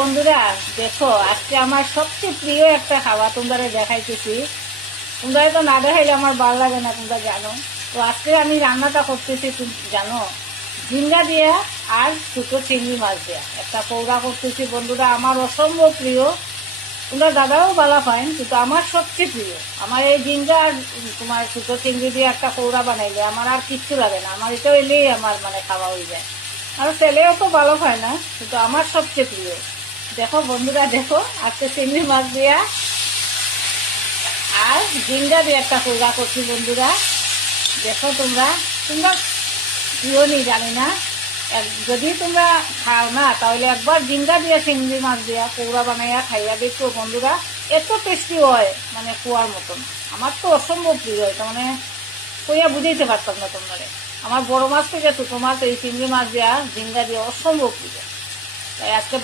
বন্ধুরা দেখো, আজকে আমার সবচেয়ে প্রিয় একটা খাবার তোমরা দেখাইতেছি। তোমরা তো না দেখাইলে আমার ভালো লাগে না, তোমরা জানো। তো আজকে আমি রান্নাটা করতেছি, তুমি জানো, ঝিঙ্গা দিয়া আর ছোটো চিংড়ি মাছ দিয়া একটা কৌড়া করতেছি। বন্ধুরা আমার অসম্ভব প্রিয়, তোমরা দাদাও ভালো পাইন, কিন্তু আমার সবচেয়ে প্রিয়। আমার এই ঝিঙ্গা আর তোমার ছোটো চিংড়ি দিয়ে একটা কৌড়া বানাইলে আমার আর কিচ্ছু লাগে না। আমার এটা এলেই আমার মানে খাওয়া হয়ে যায়। আর ছেলেও তো ভালো পায় না, কিন্তু আমার সবচেয়ে প্রিয়। দেখো বন্ধুরা, দেখো আজকে চিংড়ি মাছ দিয়া আর ঝিঙ্গা দিয়ে একটা কৌড়া করছি। বন্ধুরা দেখো, তোমরা তোমরা প্রিয় নি জানি না, যদি তোমরা খাও না তাহলে একবার ঝিঙ্গা দিয়া চিংড়ি মাছ দিয়া কৌড়া বানাইয়া খাইয়া দেখো বন্ধুরা, এত টেস্টি হয় মানে খোয়ার মতন। আমার তো অসম্ভব প্রিয়, এটা মানে কইয়া বুঝাইতে পারতাম না তোমরা। আমার বড় মাছ থেকে ছোটো মাছ এই চিংড়ি মাছ দিয়া ঝিঙ্গা দিয়া অসম্ভব প্রিয়, তাই আজকে